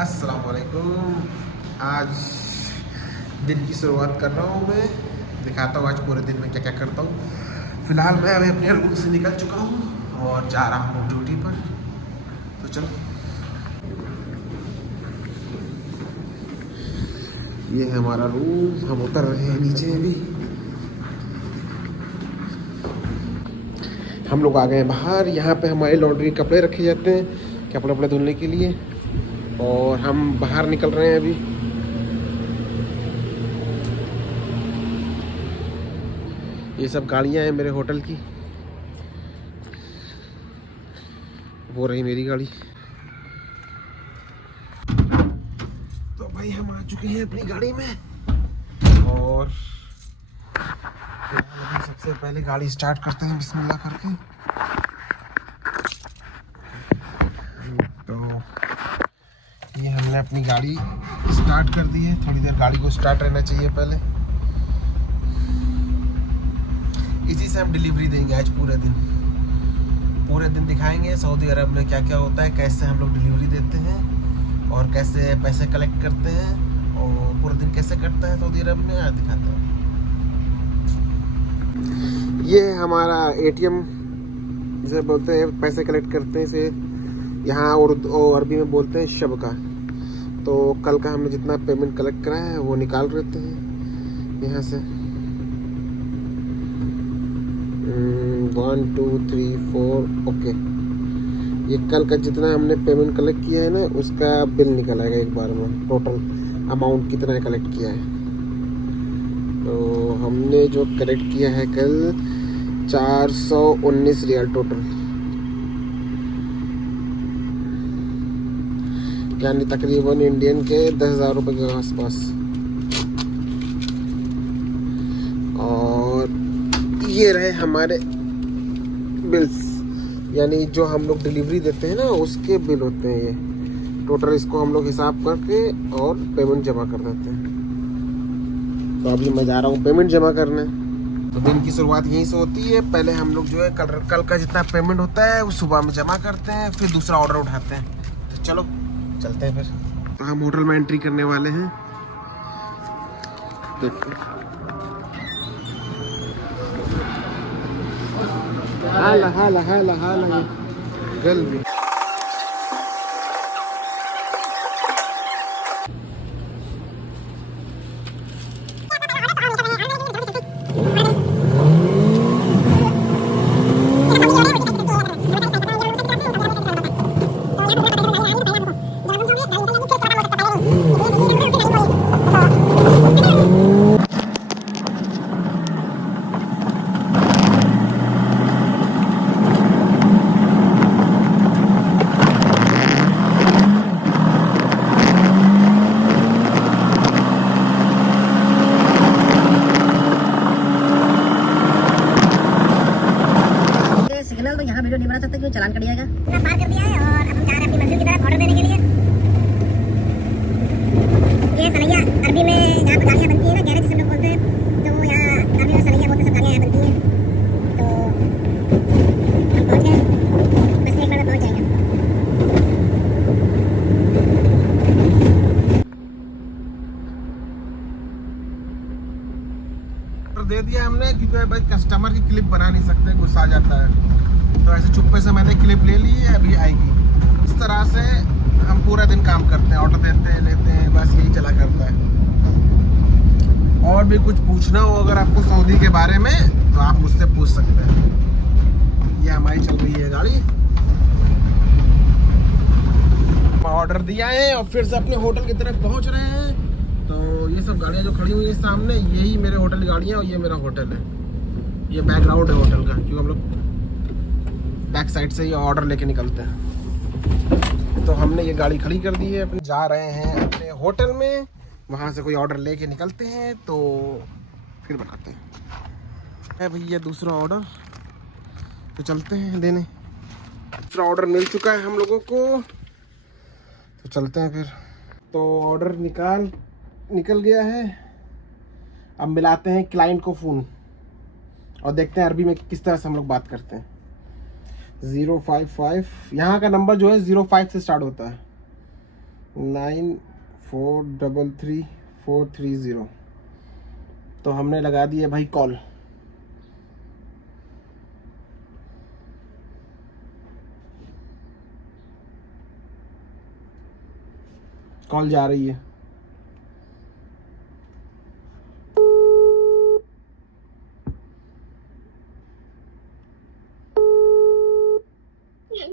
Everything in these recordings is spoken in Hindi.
अस्सलाम वालेकुम। आज दिन की शुरुआत कर रहा हूँ मैं। दिखाता हूँ आज पूरे दिन में क्या क्या करता हूँ। फ़िलहाल मैं अभी अपने रूम से निकल चुका हूँ और जा रहा हूँ ड्यूटी पर। तो चलो, ये है हमारा रूम। हम उतर रहे हैं नीचे। अभी हम लोग आ गए हैं बाहर। यहाँ पे हमारे लॉन्ड्री कपड़े रखे जाते हैं कपड़े वपड़े धुलने के लिए, और हम बाहर निकल रहे हैं अभी। ये सब गाड़ियाँ हैं मेरे होटल की। वो रही मेरी गाड़ी। तो भाई हम आ चुके हैं अपनी गाड़ी में, और सबसे पहले गाड़ी स्टार्ट करते हैं बिस्मिल्लाह करके। तो ये हमने अपनी गाड़ी स्टार्ट कर दी है। थोड़ी देर गाड़ी को स्टार्ट रहना चाहिए पहले। इसी से हम डिलीवरी देंगे आज पूरे दिन दिखाएंगे सऊदी अरब में क्या क्या होता है, कैसे हम लोग डिलीवरी देते हैं और कैसे पैसे कलेक्ट करते हैं, और पूरे दिन कैसे कटता है सऊदी अरब में आज दिखाते हैं। ये है हमारा एटीएम, जिसे बोलते हैं पैसे कलेक्ट करते हैं। इसे यहाँ उर्दू और अरबी में बोलते हैं शबका। तो कल का हमने जितना पेमेंट कलेक्ट करा है वो निकाल लेते हैं यहाँ से। 1 2 3 4 ओके। ये कल का जितना हमने पेमेंट कलेक्ट किया है ना, उसका बिल निकल आएगा एक बार में। टोटल अमाउंट कितना कलेक्ट किया है। तो हमने जो कलेक्ट किया है कल 419 रियाल टोटल, यानी तकरीबन इंडियन के 10,000 रुपये के आसपास। और ये रहे हमारे बिल्स, यानी जो हम लोग डिलीवरी देते हैं ना उसके बिल होते हैं ये। टोटल इसको हम लोग हिसाब करके और पेमेंट जमा कर देते हैं। तो अभी मैं जा रहा हूँ पेमेंट जमा करने। तो दिन की शुरुआत यहीं से होती है। पहले हम लोग जो है कल का जितना पेमेंट होता है वो सुबह में जमा करते हैं, फिर दूसरा ऑर्डर उठाते हैं। तो चलो चलते हैं फिर। तो हम होटल में एंट्री करने वाले हैं। देखो हाला हाला हाला हाला गल। तो यहाँ वीडियो नहीं बना सकते क्योंकि चालान कट जाएगा। पूरा पार कर दिया है और अब हम जा रहे हैं अपनी मंजिल की तरफ ऑर्डर देने के लिए। ये सलैया अरबी में जहाँ पर गाड़ियाँ बनती है ना, गैरेज जिसे लोग बोलते हैं, तो यहाँ अरबी में सलैया बोलते हैं। सब गाड़ियाँ यहाँ बनती हैं। तो हम पहुँच गए, बस एक बार में पहुँच जाएंगे। दे दिया हमने, क्योंकि भाई कस्टमर की क्लिप बना नहीं सकते, गुस्सा आ जाता है। तो ऐसे चुप्पे से मैंने क्लिप ले ली है, अभी आएगी। इस तरह से हम पूरा दिन काम करते हैं, ऑर्डर देते हैं, लेते हैं, बस यही चला करता है। और भी कुछ पूछना हो अगर आपको सऊदी के बारे में तो आप मुझसे पूछ सकते हैं। ये हमारी चल रही है गाड़ी। ऑर्डर दिया है और फिर से अपने होटल की तरफ पहुंच रहे हैं। तो ये सब गाड़ियाँ जो खड़ी हुई है सामने, यही मेरे होटल की गाड़ियाँ और ये मेरा होटल है। ये बैकग्राउंड है होटल का, क्योंकि हम लोग बैक साइड से ये ऑर्डर लेके निकलते हैं। तो हमने ये गाड़ी खड़ी कर दी है, अपने जा रहे हैं अपने होटल में। वहाँ से कोई ऑर्डर लेके निकलते हैं तो फिर बनाते हैं। है भैया दूसरा ऑर्डर, तो चलते हैं देने। दूसरा ऑर्डर मिल चुका है हम लोगों को, तो चलते हैं फिर। तो ऑर्डर निकल गया है। अब मिलाते हैं क्लाइंट को फ़ोन और देखते हैं अरबी में किस तरह से हम लोग बात करते हैं। 055 यहाँ का नंबर जो है 05 से स्टार्ट होता है। 9433 तो हमने लगा दिए भाई कॉल। कॉल जा रही है।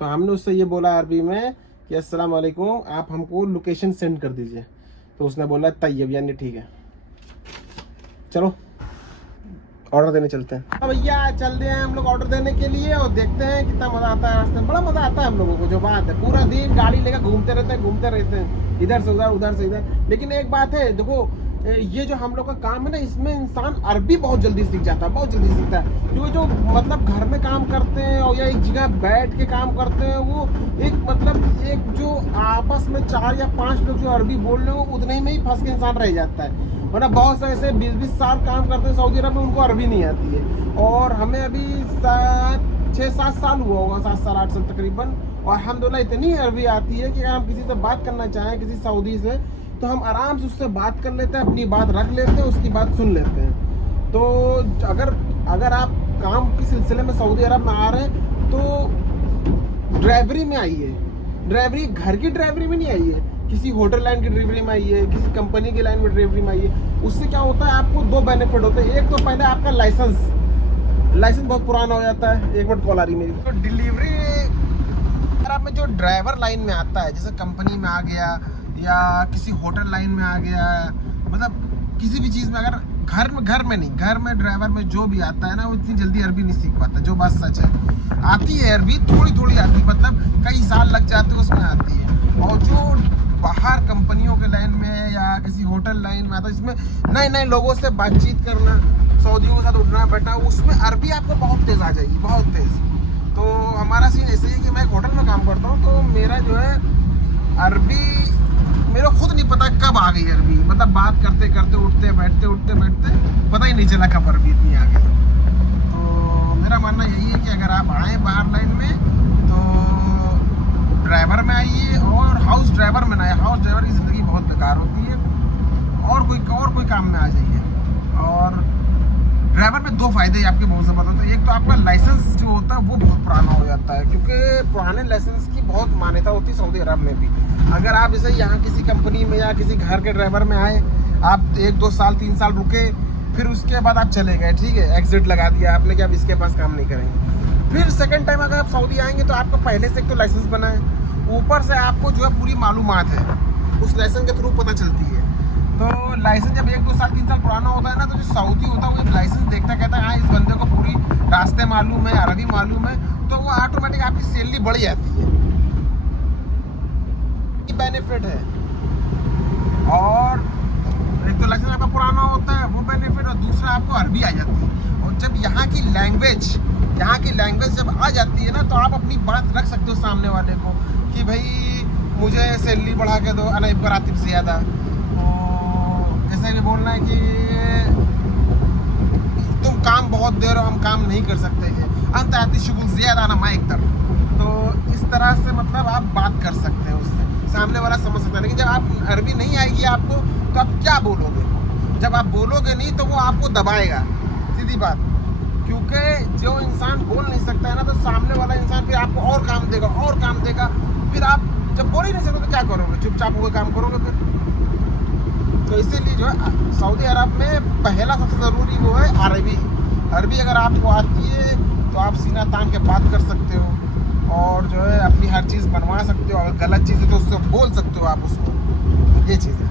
तो हमने उससे ये बोला अरबी में कि अस्सलाम वालेकुम, आप हमको लोकेशन सेंड कर दीजिए। तो उसने बोला तैयब, यानी ठीक है। चलो ऑर्डर देने चलते हैं। अब भैया चल रहे हैं हम लोग ऑर्डर देने के लिए और देखते हैं कितना मजा आता है। रास्ते में बड़ा मजा आता है हम लोगों को। जो बात है, पूरा दिन गाड़ी लेकर घूमते रहते हैं, इधर से उधर से इधर। लेकिन एक बात है, देखो ये जो हम लोग का काम है ना, इसमें इंसान अरबी बहुत जल्दी सीख जाता है, बहुत जल्दी सीखता है। क्योंकि जो मतलब घर में काम करते हैं और या एक जगह बैठ के काम करते हैं, वो एक मतलब एक जो आपस में 4 या 5 लोग जो अरबी बोल रहे हो, उतने ही में ही फंस के इंसान रह जाता है। वरना बहुत से ऐसे 20-20 साल काम करते हैं सऊदी अरब में, उनको अरबी नहीं आती है। और हमें अभी 6-7 साल हुआ होगा, 7 साल 8 साल तकरीबन। और अल्हम्दुलिल्लाह इतनी अरबी आती है कि अगर हम किसी से बात करना चाहें, किसी सऊदी से, तो हम आराम से उससे बात कर लेते हैं, अपनी बात रख लेते हैं, उसकी बात सुन लेते हैं। तो अगर आप काम के सिलसिले में सऊदी अरब में आ रहे हैं तो ड्राइवरी में आइए। ड्राइवरी घर की ड्राइवरी में नहीं आइए, किसी होटल लाइन की ड्राइवरी में आइए, किसी कंपनी की लाइन में ड्राइवरी में आइए। उससे क्या होता है, आपको 2 बेनिफिट होते हैं। एक तो पहले आपका लाइसेंस बहुत पुराना हो जाता है। एक मिनट कॉल आ रही मेरी। तो डिलीवरी अरब में जो ड्राइवर लाइन में आता है, जैसे कंपनी में आ गया या किसी होटल लाइन में आ गया, मतलब किसी भी चीज़ में, अगर घर में नहीं, घर में ड्राइवर में जो भी आता है ना, वो इतनी जल्दी अरबी नहीं सीख पाता। जो बात सच है, आती है अरबी, थोड़ी आती है, मतलब कई साल लग जाते हैं उसमें आती है। और जो बाहर कंपनियों के लाइन में या किसी होटल लाइन में आता है, इसमें नए लोगों से बातचीत करना, सऊदियों के साथ उठना बैठना, उसमें अरबी आपको बहुत तेज़ आ जाएगी, बहुत तेज़। तो हमारा सीन ऐसे ही कि मैं एक होटल में काम करता हूँ, तो मेरा जो है अरबी मेरे खुद नहीं पता कब आ गई अरबी। मतलब बात करते उठते बैठते पता ही नहीं चला कब अरबी इतनी आ गई। तो मेरा मानना यही है कि अगर आप आए बाहर लाइन में तो ड्राइवर में आइए, और हाउस ड्राइवर में ना आए। हाउस ड्राइवर की ज़िंदगी बहुत बेकार होती है। और कोई काम में आ जाइए। और ड्राइवर में 2 फायदे आपके बहुत ज़बरदस्त होते हैं। एक तो आपका लाइसेंस जो होता है वो बहुत पुराना हो जाता है, क्योंकि पुराने लाइसेंस की बहुत मान्यता होती है सऊदी अरब में भी। अगर आप जैसे यहाँ किसी कंपनी में या किसी घर के ड्राइवर में आए, आप 1-2 साल 3 साल रुके, फिर उसके बाद आप चले गए, ठीक है, एग्जिट लगा दिया आपने कि अब इसके पास काम नहीं करेंगे। फिर सेकंड टाइम अगर आप सऊदी आएंगे तो आपको पहले से एक तो लाइसेंस बना है, ऊपर से आपको जो है पूरी मालूमात है, उस लाइसेंस के थ्रू पता चलती है। तो लाइसेंस जब 1-2 साल 3 साल पुराना होता है ना, तो जो सऊदी होता है वो एक लाइसेंस देखता कहता है हाँ इस बंदे को पूरी रास्ते मालूम है, अरबी मालूम है, तो वो ऑटोमेटिक आपकी सैलरी बढ़ जाती है। बेनिफिट है। और एक तो लाइसेंस आपका पुराना होता है, वो बेनिफिट, और दूसरा आपको अरबी आ जाती है। और जब यहाँ की लैंग्वेज जब आ जाती है ना, तो आप अपनी बात रख सकते हो सामने वाले को कि भाई मुझे सैलरी बढ़ा के दो, अना इब्बर आतिफ ज़्यादा। जैसे कि बोलना है कि तुम काम बहुत दे रहे हो, हम काम नहीं कर सकते हैं, अंत आती शुगुल ज़्यादा ना मैं एकदम। तो इस तरह से मतलब आप बात कर सकते हो उससे, सामने वाला समझ सकता है। लेकिन जब आप अरबी नहीं आएगी आपको, तो आप क्या बोलोगे? जब आप बोलोगे नहीं तो वो आपको दबाएगा, सीधी बात। क्योंकि जो इंसान बोल नहीं सकता है ना, तो सामने वाला इंसान फिर आपको और काम देगा। फिर आप जब बोल ही नहीं सकते तो क्या करोगे? चुपचाप होकर काम करोगे फिर। तो इसीलिए जो है सऊदी अरब में पहला सबसे ज़रूरी वो है अरबी। अरबी अगर आपको आती है तो आप सीना तान के बात कर सकते हो, और जो है अपनी हर चीज़ बनवा सकते हो। अगर गलत चीज़ है तो उससे बोल सकते हो आप उसको। ये चीज़ है।